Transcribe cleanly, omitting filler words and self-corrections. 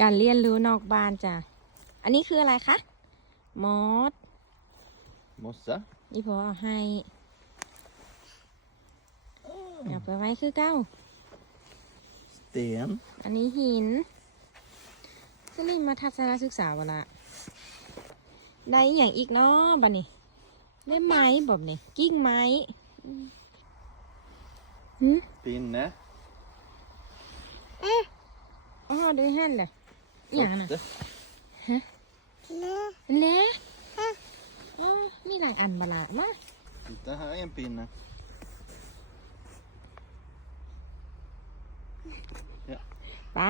การเรียนรู้นอกบ้านจ้ะอันนี้คืออะไรคะมอส Mossa. อีพอเอาให้เอาไปไว้คือเก้า Sten. อันนี้หินสลิมมาทัศนศึกษาวะละได้อหย่างอีกเนาะบัดนี้ได้ไม้แบบนี้กิ้งไม้Pinne. อ๋อดูหั่นเลยอหย่างน่ะ Flotte. เละอ๋อมีหลายอันบละมา Titta, här är en pinne. ไป